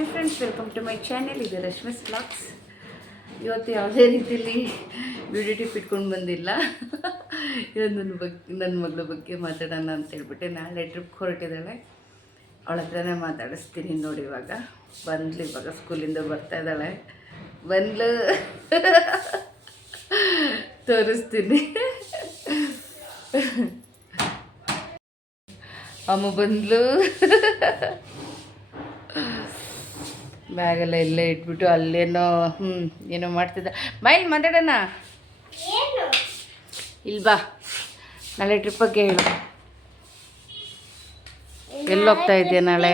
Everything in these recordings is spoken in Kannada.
Hi friends, welcome to my channel. ಇದು ರಶ್ಮಿಸ್ ಬ್ಲಾಗ್ಸ್. ಇವತ್ತು ಯಾವುದೇ ರೀತಿಯಲ್ಲಿ ಬ್ಯೂಟಿ ಟಿಪ್ ಇಟ್ಕೊಂಡು ಬಂದಿಲ್ಲ. ಇವತ್ತು ನನ್ನ ಮಗಳ ಬಗ್ಗೆ ಮಾತಾಡೋಣ ಅಂತ ಹೇಳ್ಬಿಟ್ಟೆ. ನಾಳೆ ಟ್ರಿಪ್ಗೆ ಹೊರಟಿದ್ದಾಳೆ, ಅವಳ ಹತ್ರನೇ ಮಾತಾಡಿಸ್ತೀನಿ. ನೋಡಿ, ಇವಾಗ ಸ್ಕೂಲಿಂದ ಬರ್ತಾ ಇದ್ದಾಳೆ. ಬಂದ್ಲು ತೋರಿಸ್ತೀನಿ. ಅಮ್ಮ ಬಂದ್ಲು. ಬ್ಯಾಗೆಲ್ಲ ಇಲ್ಲೇ ಇಟ್ಬಿಟ್ಟು ಅಲ್ಲೇನೋ ಏನೋ ಮಾಡ್ತಿದ್ದ. ಮೈಲ್ ಮಾತಾಡೋಣ, ಇಲ್ವಾ? ನಾಳೆ ಟ್ರಿಪ್ ಬಗ್ಗೆ ಹೇಳು. ಎಲ್ಲಿ ಹೋಗ್ತಾ ಇದೆಯಾ ನಾಳೆ?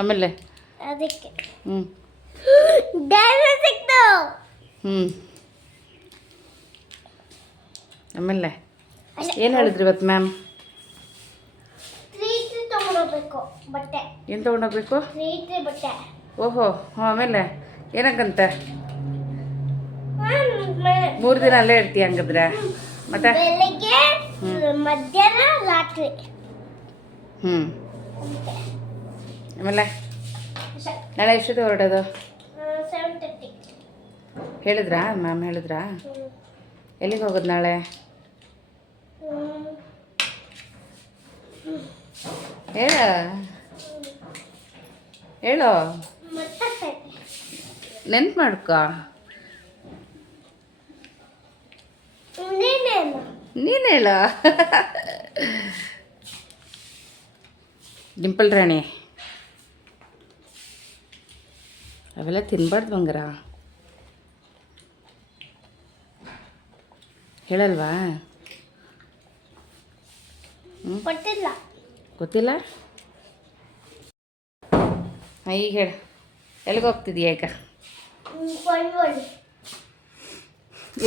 ಆಮೇಲೆ ಆಮೇಲೆ ಏನು ಹೇಳಿದ್ರಿ ಇವತ್ತು ಮ್ಯಾಮ್? ಏನು ತೊಗೊಂಡೋಗ್ಬೇಕು? ಓಹೋ, ಆಮೇಲೆ ಏನಕ್ಕಂತ 3 ದಿನ ಅಲ್ಲೇ ಇರ್ತೀಯ ಹಂಗಂದ್ರೆ? ಮತ್ತೆ ಮಧ್ಯಾಹ್ನ ರಾತ್ರಿ. ಆಮೇಲೆ ನಾಳೆ ಎಷ್ಟೊತ್ತಿಗೆ ಹೊರಡೋದು? 7:30. ಹೇಳಿದ್ರಾ ಮ್ಯಾಮ್? ಹೇಳಿದ್ರಾ? ಎಲ್ಲಿಗೆ ಹೋಗೋದು ನಾಳೆ? ಹೇಳೋ, ನೆನ್ಪು ಮಾಡ್ಕೊ. ನೀನು ಹೇಳ. ಡಿಂಪಲ್ ರಾಣಿ, ಅವೆಲ್ಲ ತಿನ್ಬಾರ್ದು ಬಂಗಾರ. ಹೇಳಲ್ವಾ? ಗೊತ್ತಿಲ್ಲ. ಈಗ ಹೇಳ, ಎಲ್ಲಿಗೆ ಹೋಗ್ತಿದೀಯ ಈಗ?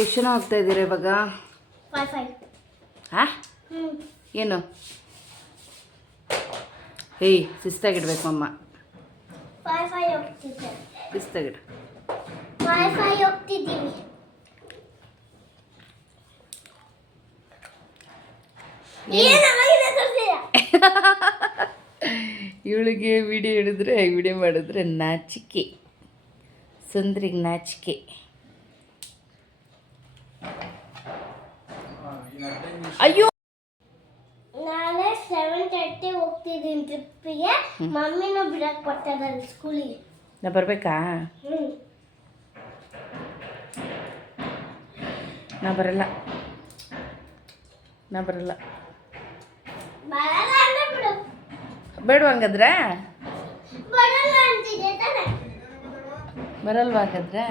ಎಷ್ಟು ಜನ ಹೋಗ್ತಾ ಇದ್ದೀರಾ ಇವಾಗ? ಹಾಂ, ಏನು? ಏಯ್, ಶಿಸ್ತಾಗಿಡ್ಬೇಕು ಅಮ್ಮ. ಶಿಸ್ತಾಗಿಡು. ಹೋಗ್ತಿದ್ದೀವಿ. ಇವಳಿಗೆ ವಿಡಿಯೋ ಮಾಡಿದ್ರೆ ನಾಚಿಕೆ. ಸುಂದ್ರಿಗೆ ನಾಚಿಕೆ. ಅಯ್ಯೋ, ನಾಳೆ 7:30 ಹೋಗ್ತಿದ್ದೀನಿ ಟ್ರಿಪ್ಪಿಗೆ. ಮಮ್ಮಿನೂ ಬಿಡಕ್ಕೆ ಬರ್ತಿದ್ದಾರೆ ಸ್ಕೂಲಿಗೆ. ನಾ ಬರಬೇಕಾ? ನಾ ಬರಲ್ಲ. ಬೇಡವಾ ಹಂಗಾದ್ರೆ? ಬರಲ್ವಾ ಹಾಗಾದ್ರೆ?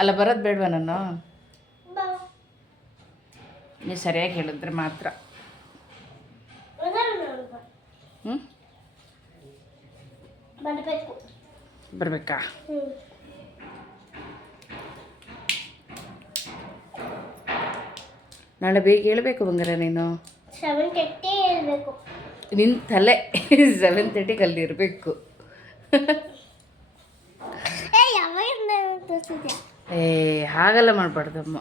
ಅಲ್ಲ, ಬರೋದು ಬೇಡವಾ ನಾನು? ನೀವು ಸರಿಯಾಗಿ ಹೇಳಿದ್ರೆ ಮಾತ್ರ. ಬರಬೇಕಾ? ನಾಳೆ ಬೇಗ ಹೇಳ್ಬೇಕು ಬಂಗಾರ. ನೀನು 7:30 ಹೇಳ್ಬೇಕು. ನಿನ್ನ ತಲೆ 7:30 ಅಲ್ಲಿ ಇರಬೇಕು. ಹಾಗೆಲ್ಲ ಮಾಡಬಾರ್ದಮ್ಮ.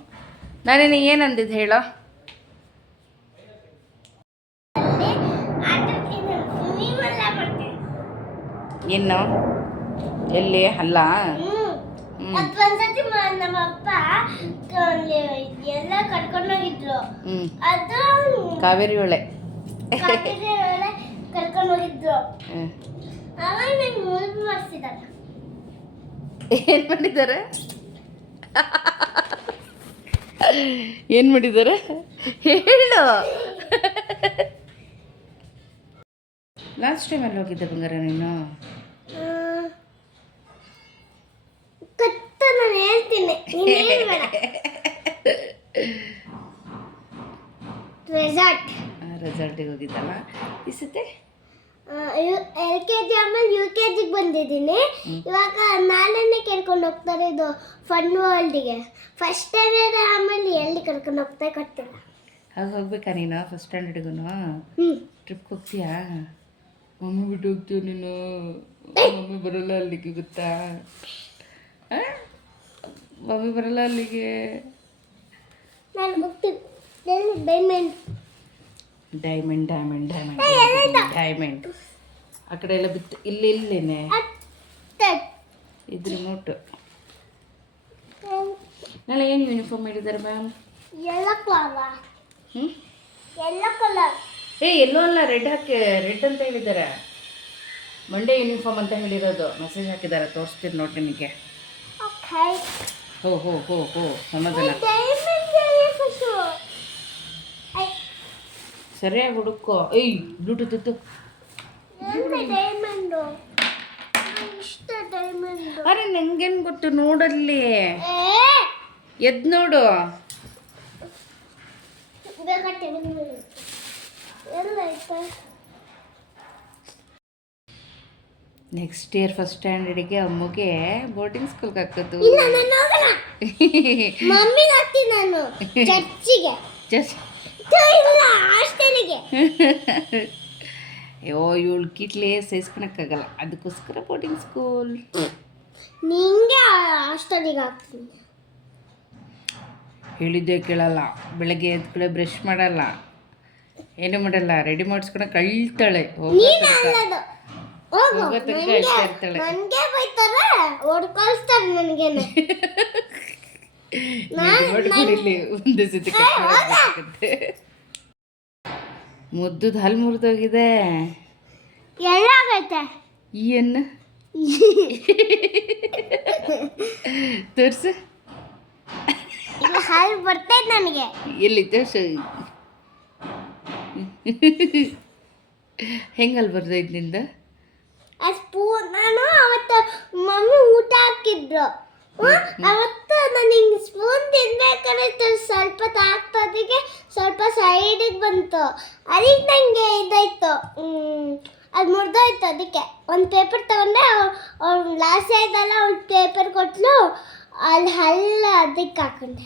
ನಾನೇನು ಏನಂದಿದ್ದು ಹೇಳೋ? ಏನು? ಎಲ್ಲಿ? ಅಲ್ಲ, ಒಂದ್ಸತಿ ನಮ್ಮ ಅಪ್ಪ ಎಲ್ಲ ಕರ್ಕೊಂಡೋಗಿದ್ರು. ಅದು ಕಾವೇರಿ ಹೊಳೆ ಕರ್ಕೊಂಡೋಗಿದ್ರು. ಆವಾಗ ನಂಗೆ ಮುಳುಗು ಮಾಡಿಸಿದಾರೆ. ಏನು ಮಾಡಿದ್ದಾರೆ? ಏನು ಮಾಡಿದ್ದಾರೆ ಹೇಳು. ಲಾಸ್ಟ್ ಟೈಮ್ ಅಲ್ಲಿ ಹೋಗಿದ್ದೆ ಬಂಗಾರ ನೀನು? ನಾನು ಹೇಳ್ತೀನಿ, ರೆಸಾರ್ಟಿಗೆ ಹೋಗಿದ್ದಲ್ಲ ಈ ಸತಿ? LKG ಆಮೇಲೆ UKG ಬಂದಿದ್ದೀನಿ. ಇವಾಗ ನಾಳೆನೇ ಕರ್ಕೊಂಡು ಹೋಗ್ತಾರೆ ಇದು ಫನ್ ವರ್ಲ್ಡಿಗೆ. ಫಸ್ಟ್ ಸ್ಟ್ಯಾಂಡರ್ಡ್ ಆಮೇಲೆ ಎಲ್ಲಿ ಕರ್ಕೊಂಡು ಹೋಗ್ತಾ ಗೊತ್ತಿಲ್ಲ. ಹಾಗೆ ಹೋಗ್ಬೇಕಾ ನೀನು? ಫಸ್ಟ್ ಸ್ಟ್ಯಾಂಡರ್ಡ್ಗೂ ಟ್ರಿಪ್ಗೆ ಹೋಗ್ತೀಯಾ? ಮಮ್ಮಿ ಬಿಟ್ಟು ಹೋಗ್ತೀಯ ನೀನು? ಮಮ್ಮಿ ಬರೋಲ್ಲ ಅಲ್ಲಿಗೆ, ಗೊತ್ತಾ? ಮಮ್ಮಿ ಬರಲ್ಲ ಅಲ್ಲಿಗೆ. ನಾನು ಹೋಗ್ತೀನಿ. ಡೈಮಂಡ್ ಡೈಮಂಡ್ ಡೈಮಂಡ್ ಡೈಮಂಡ್ ಆ ಕಡೆ ಎಲ್ಲ ಬಿತ್ತು ಇಲ್ಲೇನೆ ಇದು ರಿಮೋಟ್. ನಾಳೆ ಏನು ಯೂನಿಫಾರ್ಮ್ ಮಾಡಿದ್ದಾರೆ ಮ್ಯಾಮ್? ಎಲ್ಲ ಕಲರ್ ಹ್ಞೂ ಎಲ್ಲ ಕಲರ್ ಎಲ್ಲೋ ಅಲ್ಲ, ರೆಡ್ ಅಂತ ಹೇಳಿದ್ದಾರೆ. ಮಂಡೇ ಯೂನಿಫಾರ್ಮ್ ಅಂತ ಹೇಳಿರೋದು ಮೆಸೇಜ್ ಹಾಕಿದ್ದಾರೆ, ತೋರಿಸ್ತೀನಿ ನೋಡಿ ನಿಮಗೆ. ಓಕೆ ಹೋ ಸಮಾಧಾನ. ಸರಿಯಾಗಿ ಹುಡುಕೋ. ಬ್ಲೂಟೂತ್ ಇತ್ತು. ಡೈಮಂಡು ಇಷ್ಟ ಡೈಮಂಡು. ಅರೆ ನಂಗೇನು ಗೊತ್ತು, ನೋಡಲ್ಲಿ ಎದ್ದು ನೋಡು. ನೆಕ್ಸ್ಟ್ ಇಯರ್ ಫಸ್ಟ್ ಸ್ಟ್ಯಾಂಡರ್ಡಿಗೆ ಅಮ್ಮಗೆ ಬೋರ್ಡಿಂಗ್ ಸ್ಕೂಲ್ಗೆ ಹಾಕೋದು. ಮಮ್ಮಿ ಹಾಕ್ತೀನಿ ನಾನು ಚರ್ಚಿಗೆ, ಹಾಸ್ಟೆಲಿಗೆ. ಅಯ್ಯೋ ಇವಳು ಕಿಟ್ಲೆ ಸಹಿಸ್ಕೊಳಕ್ಕಾಗಲ್ಲ, ಅದಕ್ಕೋಸ್ಕರ ಬೋರ್ಡಿಂಗ್ ಸ್ಕೂಲ್. ನಿಂಗೆ ಹಾಸ್ಟೆಲಿಗೆ ಹಾಕ್ತೀನಿ. ಹೇಳಿದ್ದೆ ಕೇಳಲ್ಲ, ಬೆಳಗ್ಗೆ ಎದ್ದ ಕಡೆ ಬ್ರಷ್ ಮಾಡಲ್ಲ, ಏನೂ ಮಾಡಲ್ಲ, ರೆಡಿ ಮಾಡಿಸ್ಕೊಂಡು ಕಳ್ತಾಳೆ. ಹೋಗೋ ತನಕ ಅಳ್ತಾ ಇರ್ತಾಳೆ. ನನಗೆ ಬೈತಾರೆ, ಹೊಡ್ಕೊಳ್ತಾರೆ ನನಗೇನೆ. ಹೊಡ್ಕೊಂಡಿರ್ಲಿ, ಒಂದು ಸತಿ ಕಟ್ಟಾಗುತ್ತೆ. ಮುದ್ದುದ ಹಲ್ ಮುರಿದೋಗಿದೆ. ಎಲ್ಲ ಆಗೈತೆ ಏನು ತೋರ್ಸು. ಈಗ ಹಾಲು ಬರ್ತೈತೆ ನನಗೆ. ಎಲ್ಲಿ ತೋರ್ಸು. ಹೆಂಗಲ್ಲಿ ಬರ್ತೈತೆ ನಿಂದ? ಆ ಸ್ಪೂನ್ ನಾನು ಅವತ್ತು ಮಮ್ಮಿ ಊಟ ಹಾಕಿದ್ರು. ಅವತ್ತು ನಾನು ಹಿಂಗೆ ಸ್ಪೂನ್ ತಿನ್ಬೇಕಾದ್ರೆ ಸ್ವಲ್ಪ ತಾಕ್ತದಿಗೆ ಸ್ವಲ್ಪ ಸೈಡಿಗೆ ಬಂತು. ಅದಕ್ಕೆ ನನಗೆ ಇದಾಯ್ತು, ಅದು ಮುರಿದೋಯ್ತು. ಅದಕ್ಕೆ ಒಂದು ಪೇಪರ್ ತಗೊಂಡೆ, ಅವ್ಳು ಲಾಸ್ಟ್ ಆಯ್ತಲ್ಲ, ಅವ್ಳು ಪೇಪರ್ ಕೊಟ್ಟಲು, ಅಲ್ಲಿ ಹಲ್ಲ ಅದಕ್ಕೆ ಹಾಕೊಂಡೆ.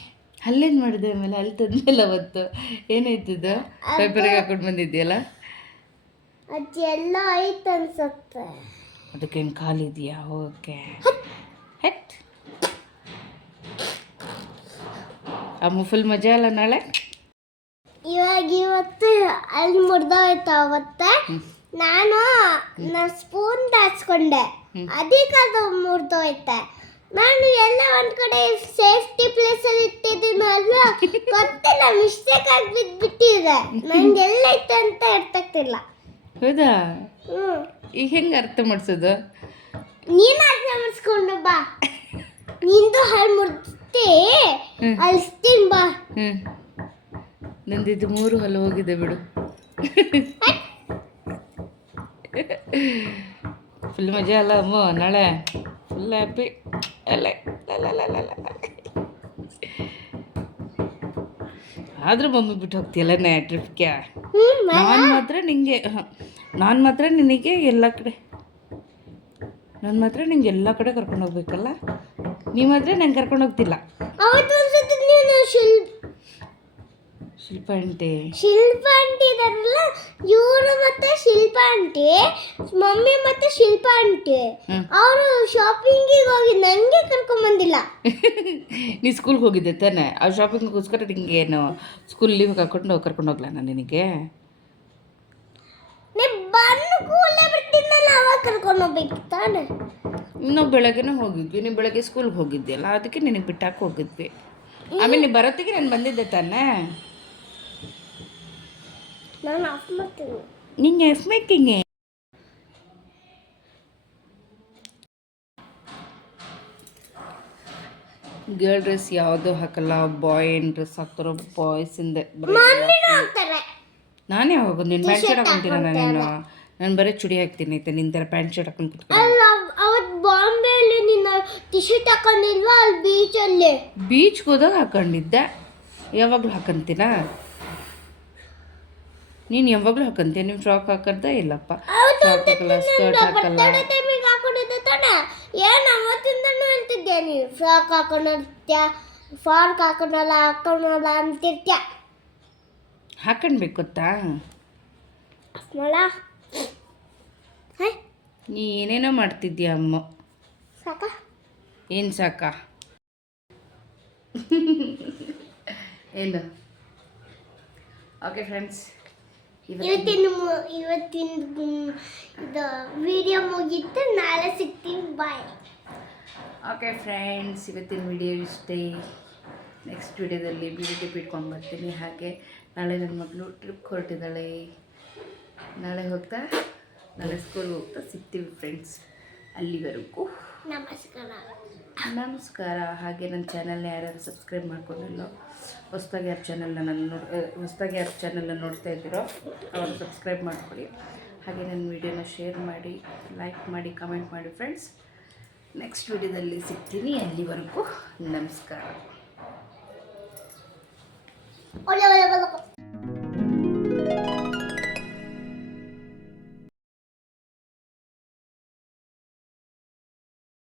ಅಲ್ಲೇನು ಮಾಡಿದೆ ಆಮೇಲೆ? ಅಲ್ಲಿ ತಂದ್ಮೇಲೆ ಅವತ್ತು ಏನಾಯ್ತದ? ಪೇಪರಿಗೆ ಹಾಕೊಂಡು ಬಂದಿದ್ಯಲ್ಲ, ಅದು ಎಲ್ಲ ಐತೆ ಅನ್ಸುತ್ತೆ. ಅದಕ್ಕೇನು ಕಾಲಿದೆಯಾ? ಓಕೆ. ಹೆಟ್ ಅಮ್ಮ ಫುಲ್ ಮಜಾ ಅಲ್ಲ ನಾಳೆ. ಇವತ್ತು ಅಲ್ಲಿ ಮುರಿದೋಯ್ತು. ಅವತ್ತೆ ನಾನು ಸ್ಪೂನ್ ದಾಚ್ಕೊಂಡೆ, ಅದಕ್ಕೆ ಅದು ಮುರಿದೋಯ್ತೆ. ನಾನು ಎಲ್ಲ ಒಂದು ಕಡೆ ಸೇಫ್ಟಿ ಪ್ಲೇಸಲ್ಲಿ ಇಟ್ಟಿದ್ದೀನಲ್ಲ, ಗೊತ್ತಿಲ್ಲ, ಮಿಸ್ಟೇಕ್ ಆಗಿ ಬಿದ್ದುಬಿಟ್ಟಿದೆ. ನಂಗೆ ಎಲ್ಲೈತೆ ಅಂತ ಅರ್ಥಕ್ತಿಲ್ಲ. ಹೌದಾ? ಈಗ ಹೆಂಗೆ ಅರ್ಥ ಮಾಡಿಸೋದು? ನೀನು ಅರ್ಥ ಮಾಡಿಸ್ಕೊಂಡು ಬಾ. ನಿಂದು ಹಾಲು ಮುರ್ತಿ ಅಳಿಸ್ತೀನಿ ಬಾ. ನಂದಿದ್ದು 3 ಹಲ್ಲು ಹೋಗಿದೆ ಬಿಡು. ಫುಲ್ ಮಜಾ ಅಲ್ಲ ಅಮ್ಮ ನಾಳೆ? ಫುಲ್ ಹ್ಯಾಪಿ ಅಲ್ಲ? ಆದರೂ ಮಮ್ಮಿ ಬಿಟ್ಟು ಹೋಗ್ತೀಯಲ್ಲ ಟ್ರಿಪ್ಗೆ. ನಾನು ಮಾತ್ರ ನಿನಗೆ ಎಲ್ಲ ಕಡೆ ಕರ್ಕೊಂಡು ಹೋಗ್ಬೇಕಲ್ಲ. ನೀ ಮಾತ್ರ ನಂಗೆ ಕರ್ಕೊಂಡು ಹೋಗ್ತಿಲ್ಲ. ಶಿಲ್ಪ ಆಂಟಿ ಇದಾರಲ್ಲ, ಇವರು ಮತ್ತೆ ಶಿಲ್ಪ ಆಂಟಿ, ಮಮ್ಮಿ ಮತ್ತೆ ಶಿಲ್ಪ ಆಂಟಿ, ಅವರು ಶಾಪಿಂಗಿಗೆ ಹೋಗಿ ನನಗೆ ಕರ್ಕೊಂಡ್ ಬಂದಿಲ್ಲ. ನೀ ಸ್ಕೂಲ್ಗೆ ಹೋಗಿದ್ದೆ ತಾನೆ? ಆ ಶಾಪಿಂಗ್ಗೋಸ್ಕರ ನಿಂಗೆ ಏನು ಸ್ಕೂಲ್ ಲೀವ್ ಕರ್ಕೊಂಡು ಹೋಗ್ಲಾ ನಾನು ನಿನಗೆ? ಅವಾಗ ಕರ್ಕೊಂಡು ಹೋಗ್ಬೇಕು ತಾನೆ. ನಾವು ಬೆಳಗ್ಗೆನೇ ಹೋಗಿದ್ವಿ, ನೀವು ಬೆಳಗ್ಗೆ ಸ್ಕೂಲ್ಗೆ ಹೋಗಿದ್ದಿಲ್ಲ, ಅದಕ್ಕೆ ನಿನಗೆ ಬಿಟ್ಟಾಕಿ ಹೋಗಿದ್ವಿ. ಆಮೇಲೆ ನೀವು ಬರೋತ್ತಿಗೆ ನಾನು ಬಂದಿದ್ದೆ ತಾನೆ. ನಾನು ಆಫ್ ಮಾಡ್ತೀನಿ. ನಿಂಗೆ ಎಫ್ ಮೇಕಿಂಗ್ ಗರ್ಲ್ ಡ್ರೆಸ್ ಯಾವುದೂ ಹಾಕಲ್ಲ, ಬಾಯ್ ಡ್ರೆಸ್ ಹಾಕ್ತಾರೋ ಬಾಯ್ಸಿಂದ. ನಾನು ಯಾವಾಗ ನೀನು ಪ್ಯಾಂಟ್ ಶರ್ಟ್ ಹಾಕೊಂತೀನಿ? ನಾನು ಬರೀ ಚುಡಿ ಹಾಕ್ತೀನಿ ಆಯ್ತಾ? ನಿನ್ನ ಥರ ಪ್ಯಾಂಟ್ ಶರ್ಟ್ ಹಾಕೊಂಡು ಕುತ್ಕೊಂಡು. ಅವತ್ತು ಬಾಂಬೆಯಲ್ಲಿ ನಿನ್ನ ಟಿ ಶರ್ಟ್ ಹಾಕೊಂಡಿಲ್ವಾ? ಅಲ್ಲಿ ಬೀಚಲ್ಲಿ. ಬೀಚ್ಗೆ ಹೋದಾಗ ಹಾಕೊಂಡಿದ್ದೆ. ಯಾವಾಗಲೂ ಹಾಕೊಂತೀನ? ನೀನು ಯಾವಾಗಲೂ ಹಾಕೊಂತೀಯ? ನಿಮ್ಮ ಫ್ರಾಕ್ ಹಾಕಂತ ಇಲ್ಲಪ್ಪ. ಫ್ರಾಕ್ ಹಾಕಲ್ಲ, ಸ್ಕರ್ಟ್ ಹಾಕಲ್ಲ. ಏನು ಅವತ್ತಿಂದನೂ ಹೇಳ್ತಿದ್ದೆ, ನೀನು ಫ್ರಾಕ್ ಹಾಕೊಂಡಿರ್ತ್ಯ, ಫ್ರಾಕ್ ಹಾಕೊಳ್ಳಲ್ಲ ಅಂತಿರ್ತ್ಯ. ಹಾಕೊಂಡ್ಬೇಕು ಗೊತ್ತಾ? ನೀ ಏನೇನೋ ಮಾಡ್ತಿದ್ಯಾ ಅಮ್ಮ. ಸಾಕ? ಏನು ಸಾಕ? ಏನು? ಓಕೆ ಫ್ರೆಂಡ್ಸ್, ಇವತ್ತಿನ ಇದು ವಿಡಿಯೋ ಮುಗೀತು, ನಾಳೆ ಸಿಗ್ತೀವಿ, ಬಾಯ್. ಓಕೆ ಫ್ರೆಂಡ್ಸ್, ಇವತ್ತಿನ ವಿಡಿಯೋ ಇಷ್ಟೇ. ನೆಕ್ಸ್ಟ್ ವಿಡಿಯೋದಲ್ಲಿ ಬ್ಯೂಟಿ ಟಿಪ್ ಇಟ್ಕೊಂಡು ಬರ್ತೀನಿ. ಹಾಗೆ ನಾಳೆ ನನ್ನ ಮಗಳು ಟ್ರಿಪ್ ಹೊರಟಿದ್ದಾಳೆ. ನಾಳೆ ಸ್ಕೂಲ್ಗೆ ಹೋಗ್ತಾ ಸಿಗ್ತೀವಿ ಫ್ರೆಂಡ್ಸ್. ಅಲ್ಲಿವರೆಗೂ ನಮಸ್ಕಾರ. ಹಾಗೆ ನನ್ನ ಚಾನಲ್ನ ಯಾರ್ಯಾರು ಸಬ್ಸ್ಕ್ರೈಬ್ ಮಾಡ್ಕೊಂಡಿಲ್ಲೋ, ಹೊಸ್ದಾಗಿ ಯಾರು ಚಾನಲ್ನ ನೋಡ್ತಾ ಇದ್ದೀರೋ ಅವ್ರು ಸಬ್ಸ್ಕ್ರೈಬ್ ಮಾಡ್ಕೊಳ್ಳಿ. ಹಾಗೆ ನನ್ನ ವೀಡಿಯೋನ ಶೇರ್ ಮಾಡಿ, ಲೈಕ್ ಮಾಡಿ, ಕಮೆಂಟ್ ಮಾಡಿ ಫ್ರೆಂಡ್ಸ್. ನೆಕ್ಸ್ಟ್ ವಿಡಿಯೋದಲ್ಲಿ ಸಿಗ್ತೀನಿ. ಅಲ್ಲಿವರೆಗೂ ನಮಸ್ಕಾರ.